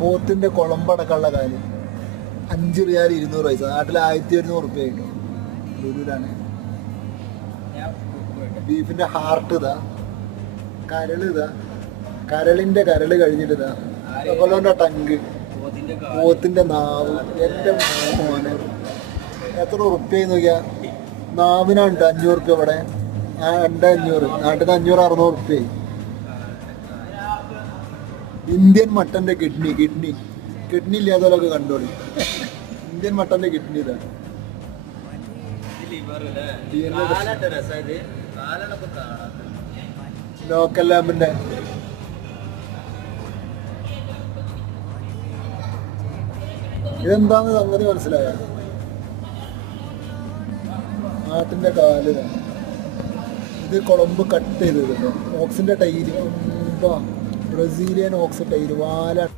പോത്തിന്റെ കുളമ്പടക്കമുള്ള കാല് 5 റിയാൽ 200 പൈസ. നാട്ടിൽ 1100 റുപ്യ കിട്ടും. ലുലുലാണ്. ബീഫിന്റെ ഹാർട്ട് ഇതാ, കരള് ഇതാ, കരളിന്റെ കരള് കഴിഞ്ഞിട്ട് ഇതാ, അതുപോലെ ടങ്ക്, പോത്തിന്റെ നാവ്. എൻ്റെ മോനെ എത്ര റുപ്യ നോക്കിയാ? നാവിനാണ് 500 റുപ്യ ഇവിടെ. 500 നാട്ടിൽ 500 600 റുപ്യ. ഇന്ത്യൻ മട്ടന്റെ കിഡ്നി ഇല്ലാത്തവരൊക്കെ കണ്ടോളി. ഇന്ത്യൻ മട്ടന്റെ കിഡ്നി ഇതാണ്. ലോക്കൽ ലാമ്പിന്റെ ഇതെന്താന്ന് സംഗതി മനസ്സിലായ? ആട്ടിന്റെ കാല്. ഇത് കുളമ്പ് കട്ട് ചെയ്തത്. ഓക്സിന്റെ ടൈര്, ബ്രസീലിയൻ ഓക്സ് ടൈര്, വാല